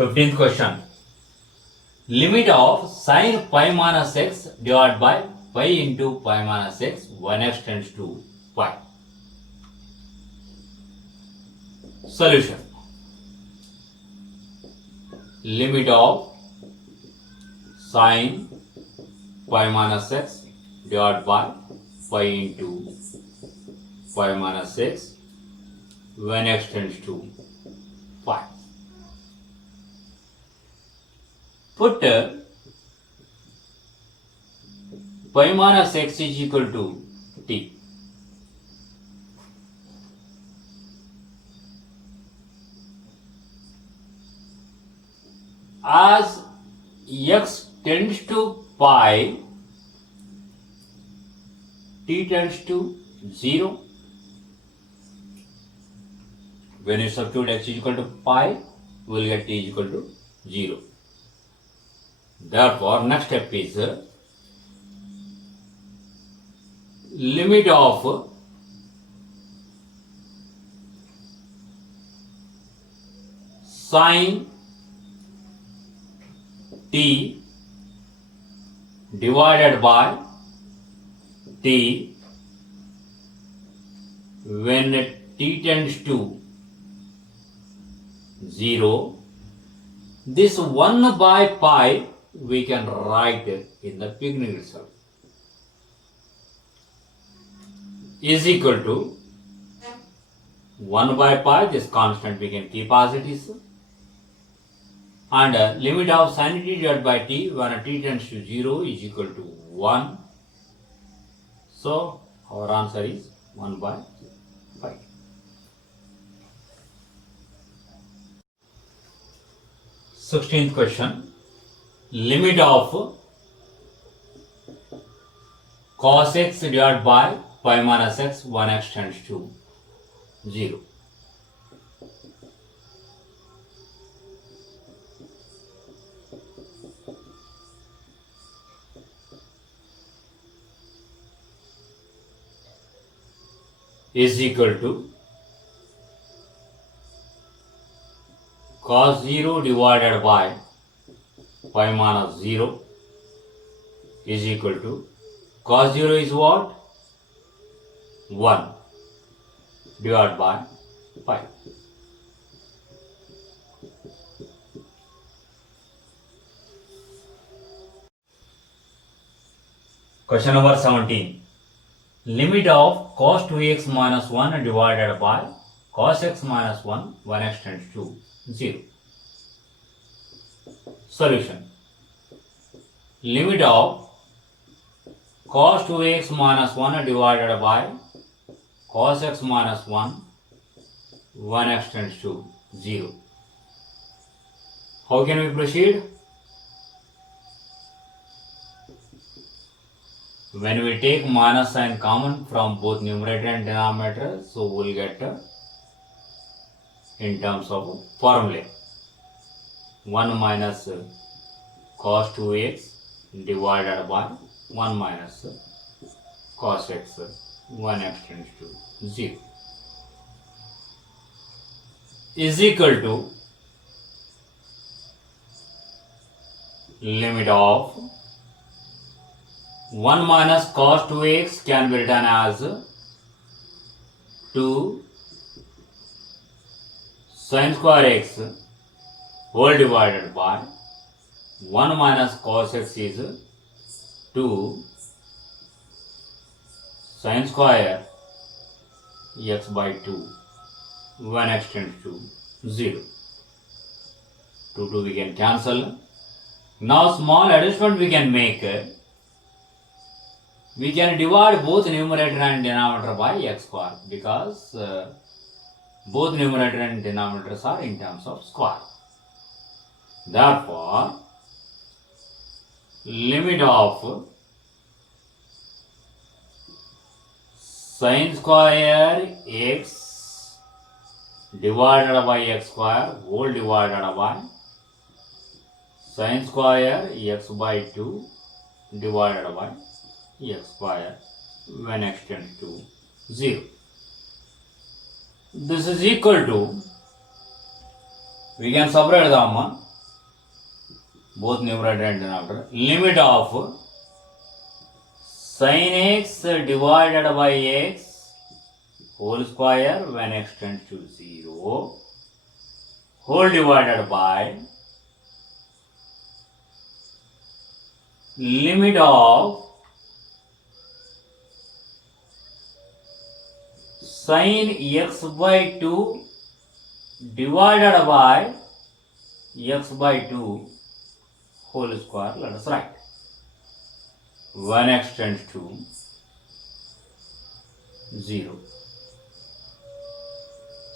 15th question. Limit of sin pi minus x divided by pi into pi minus x when x tends to pi. Solution. Limit of sin pi minus x divided by pi into pi minus x when x tends to pi. Put pi minus x is equal to t. As x tends to pi, t tends to 0. When you substitute x is equal to pi, we will get t is equal to 0. Therefore, next step is limit of sin t divided by t when t tends to 0. This 1 by pi we can write in the beginning itself is equal to 1 by pi, this constant we can keep as it is, and limit of sin t divided by t when t tends to 0 is equal to 1. So our answer is 1 by pi. Sixteenth question. Limit of cos x divided by pi minus x when x tends to 0. Is equal to cos 0 divided by pi minus 0 is equal to cos 0 is what? 1 divided by pi. Question number 17. Limit of cos 2x minus 1 divided by cos x minus 1 when x tends to 0. Solution. Limit of cos 2x minus 1 divided by cos x minus 1 when x tends to 0. How can we proceed? When we take minus sign common from both numerator and denominator, so we will get in terms of formula 1 minus cos 2x divided by 1 minus cos x when x tends to 0 is equal to limit of 1 minus cos 2x can be written as 2 sin square x whole divided by 1 minus cos x is 2 sin square x by 2 when x tends to 0. 2 we can cancel. Now small adjustment we can make. We can divide both numerator and denominator by x square because both numerator and denominators are in terms of square. Therefore, limit of sin square x divided by x square whole divided by sin square x by 2 divided by x square when x tends to 0. This is equal to, we can separate them, both numerator and denominator. Limit of sin x divided by x whole square when x tends to 0 whole divided by limit of sin x by 2 divided by x by 2 whole square. Let us write when x tends to 0.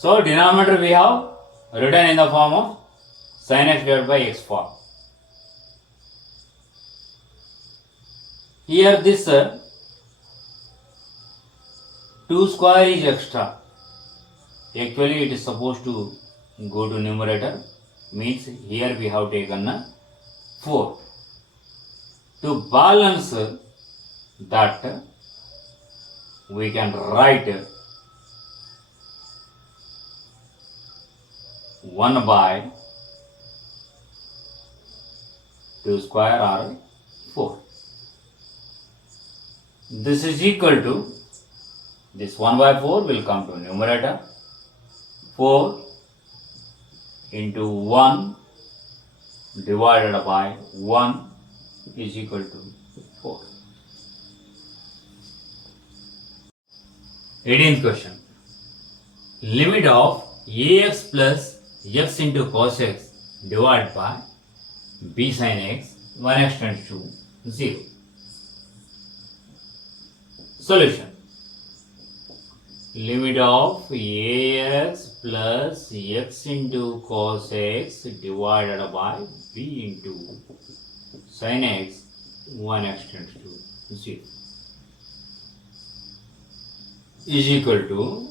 So denominator we have written in the form of sin x divided by x form. Here this 2 square is extra. Actually it is supposed to go to numerator, means here we have taken 4. To balance that we can write 1 by 2 square or 4. This is equal to, this 1 by 4 will come to numerator, 4 into 1 divided by 1 is equal to 4. 18th question. Limit of ax plus x into cos x divided by b sin x when x tends to 0. Solution. Limit of ax plus x into cos x divided by b into sin x when x tends to 0 is equal to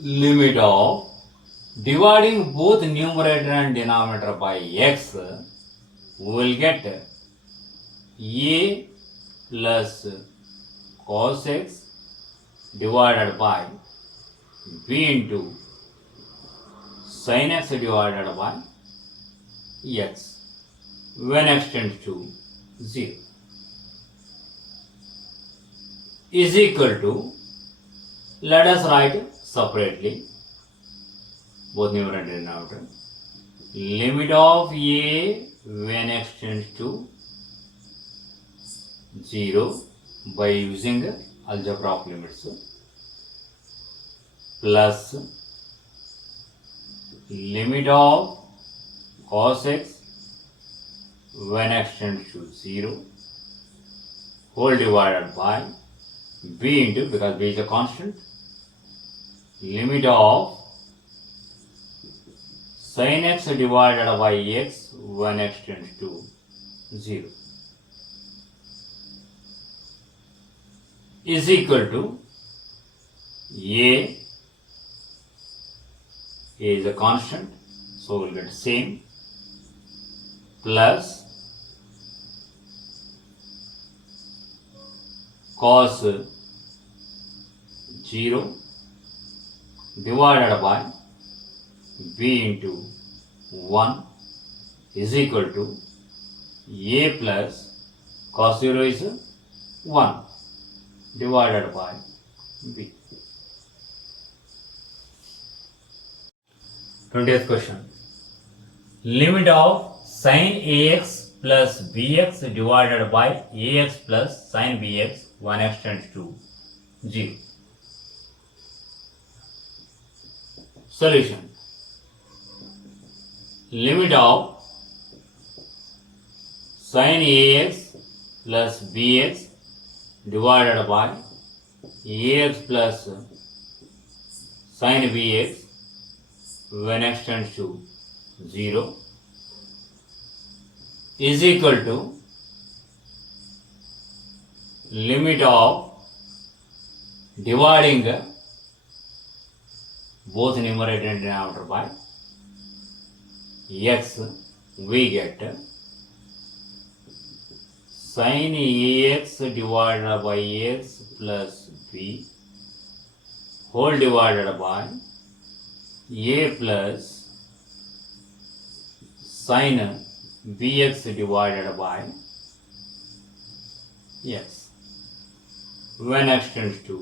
limit of dividing both numerator and denominator by x, we will get a plus cos x divided by b into sin x divided by x when x tends to 0 is equal to, let us write separately both numerator and denominator, limit of a when x tends to 0 by using algebra of limits plus limit of cos x when x tends to 0 whole divided by b into, because b is a constant, limit of sin x divided by x when x tends to 0 is equal to a is a constant, so we'll get same, plus cos 0 divided by b into 1 is equal to a plus cos 0 is 1 divided by b. 20th question. Limit of sin ax plus bx divided by ax plus sin bx when x tends to 0. Solution. Limit of sin ax plus bx divided by ax plus sin bx when x tends to 0 is equal to limit of dividing both numerator and denominator by x, we get sin ax divided by x plus b whole divided by a plus sin bx divided by x when x tends to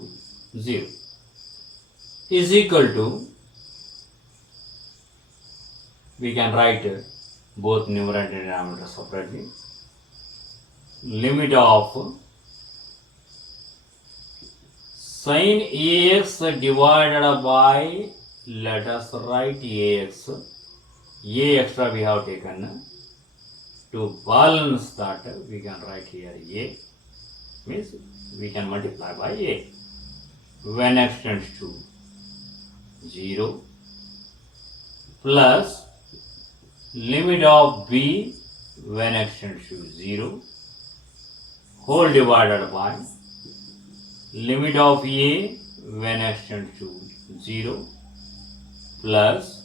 0 is equal to, we can write both numerator and denominator separately, limit of sin ax divided by, let us write ax, a extra we have taken, to balance that we can write here a, means we can multiply by a when x tends to 0 plus limit of b when x tends to 0 whole divided by limit of a when x tends to 0 plus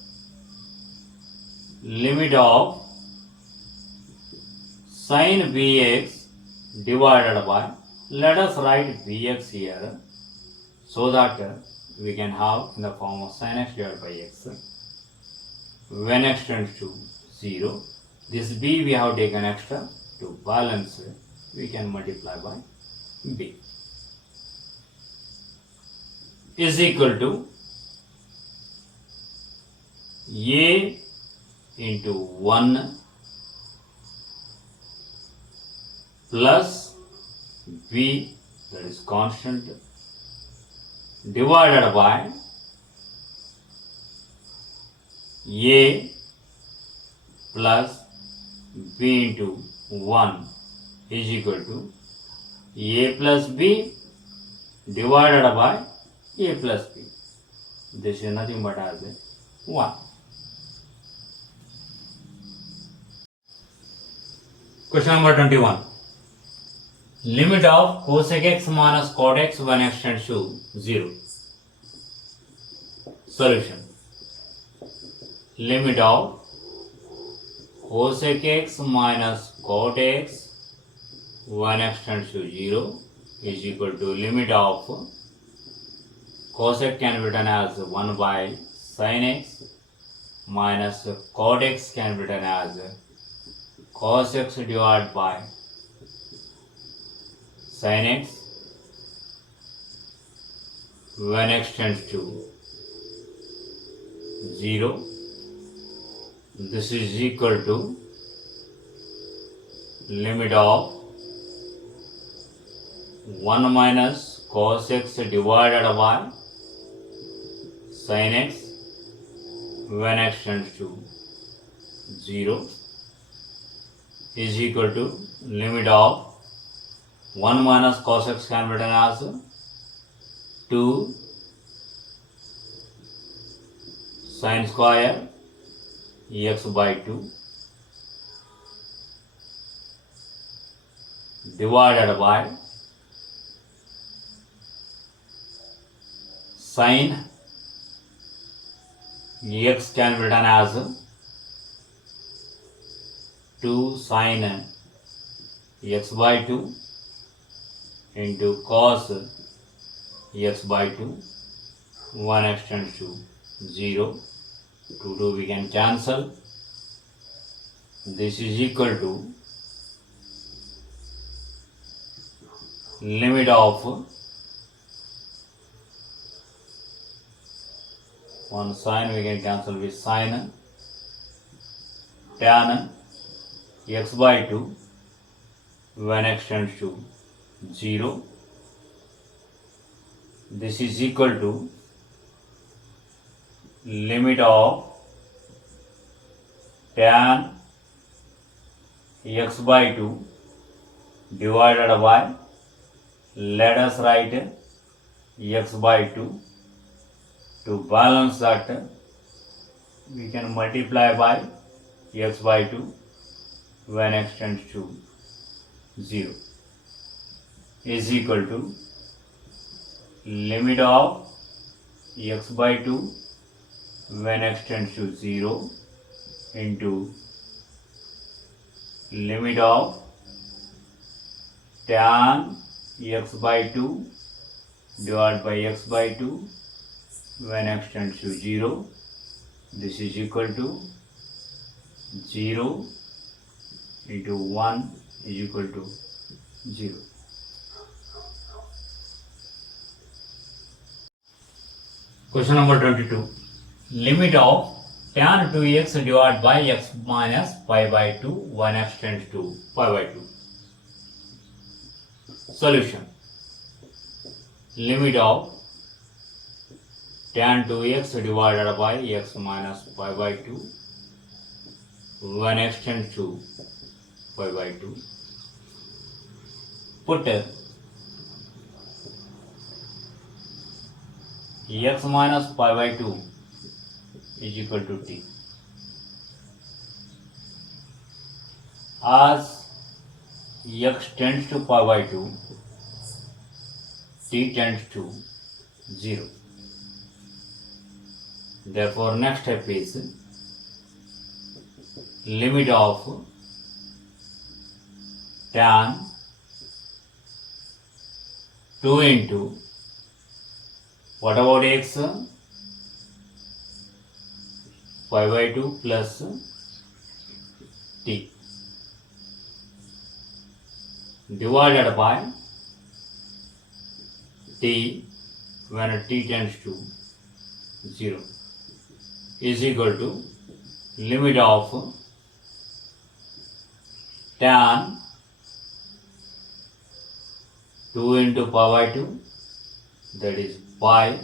limit of sin bx divided by, let us write bx here so that we can have in the form of sin x divided by x when x tends to 0. This b we have taken extra to balance, we can multiply by b is equal to a into 1 plus b, that is constant, divided by a plus b into 1 is equal to a plus b divided by a plus b. This is nothing but as 1. Question number 21. Limit of cosec x minus cot x when x tends to 0. Solution. Limit of cosec x minus cot x when x tends to 0 is equal to limit of cosec can be written as 1 by sin x minus cot x can be written as cos x divided by sin x when x tends to 0. This is equal to limit of 1 minus cos x divided by sin x when x tends to 0 is equal to limit of 1 minus cos x can be written as 2 sin square x by 2 divided by sin x can be written as 2 sin x by 2 into cos x by 2 1 x tends to 0 2 we can cancel. This is equal to limit of 1 sin we can cancel with sin tan x by 2 when x tends to 0. This is equal to limit of tan x by 2 divided by, let us write x by 2, to balance that we can multiply by x by 2 when x tends to 0 is equal to limit of x by 2 when x tends to 0 into limit of tan x by 2 divided by x by 2 when x tends to 0. This is equal to 0 into 1 is equal to 0. Question number 22. Limit of tan 2x divided by x minus pi by 2 when x tends to pi by 2. Solution. Limit of tan 2x divided by x minus pi by 2 when x tends to pi by 2. Put x minus pi by 2 is equal to t. As x tends to pi by 2, t tends to 0. Therefore, next step is limit of tan 2 into what about x? Pi by 2 plus t divided by t when t tends to 0 is equal to limit of tan 2 into pi by 2, that is pi,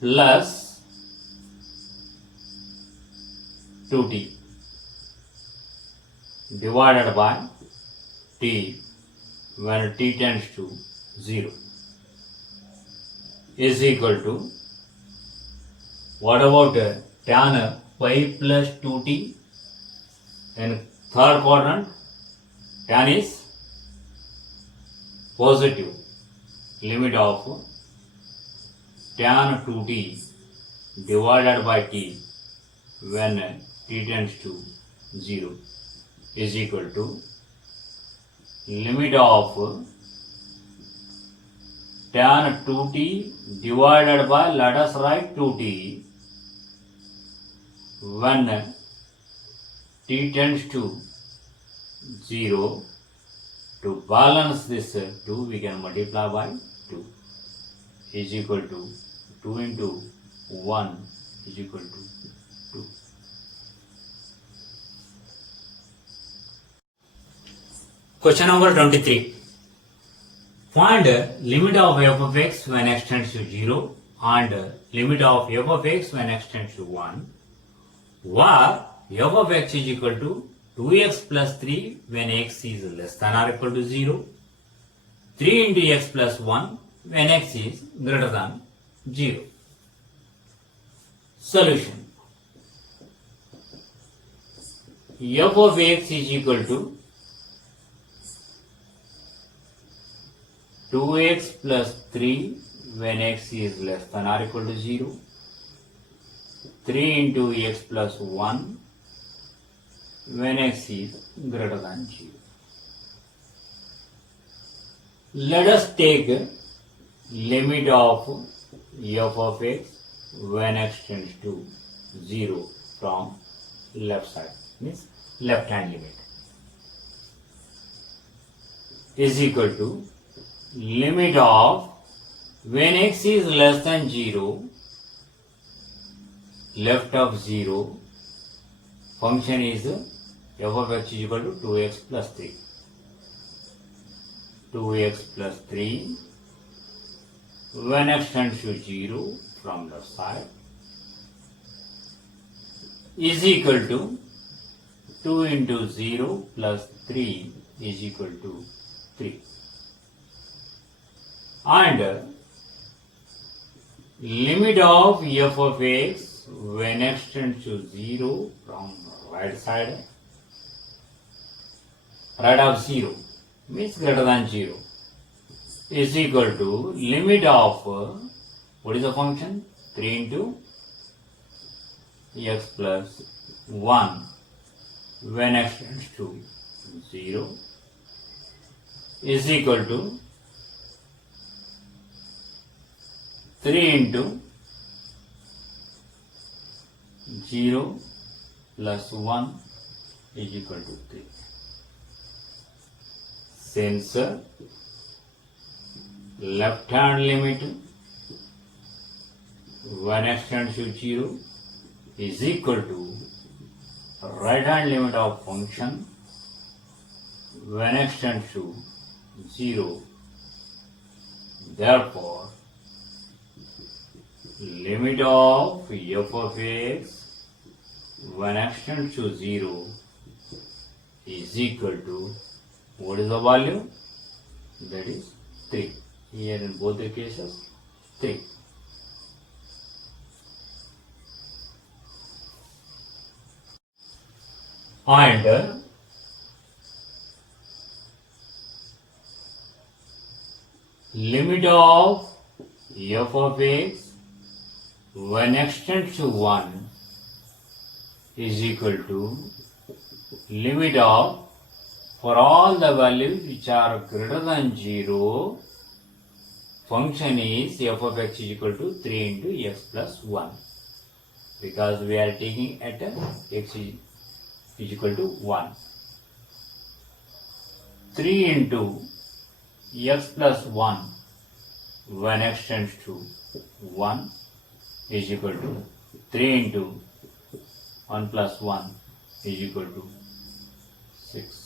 plus 2t divided by t when t tends to 0 is equal to what about tan pi plus 2t? In third quadrant, tan is positive. Limit of tan 2t divided by t when t tends to 0 is equal to limit of tan 2t divided by, let us write 2t when t tends to 0. To balance this 2, we can multiply by 2 is equal to 2 into 1 is equal to 2. Question number 23. Find limit of f of x when x tends to 0 and limit of f of x when x tends to 1, where f of x is equal to 2x plus 3 when x is less than or equal to 0, 3 into x plus 1 when x is greater than 0. Solution. F of x is equal to 2x plus 3 when x is less than or equal to 0, 3 into x plus 1 when x is greater than 0. Let us take limit of f of x when x tends to 0 from left side, means left hand limit, is equal to limit of when x is less than 0, left of 0, function is f of x is equal to 2x plus 3. 2x plus 3 when x tends to 0 from left side is equal to 2 into 0 plus 3 is equal to 3. And limit of f of x when x tends to 0 from right side, right of 0 means greater than 0, is equal to limit of what is the function? 3 into x plus 1 when x tends to 0 is equal to 3 into 0 plus 1 is equal to 3. Since left hand limit when x tends to 0 is equal to right hand limit of function when x tends to 0, therefore limit of f of x when x tends to 0 is equal to, what is the value? That is 3. Here in both the cases, 3. And limit of f of x when x tends to 1 is equal to limit of, for all the values which are greater than 0, function is f of x is equal to 3 into x plus 1, because we are taking at x is equal to 1. 3 into x plus 1 when x tends to 1 is equal to 3 into 1 plus 1 is equal to 6.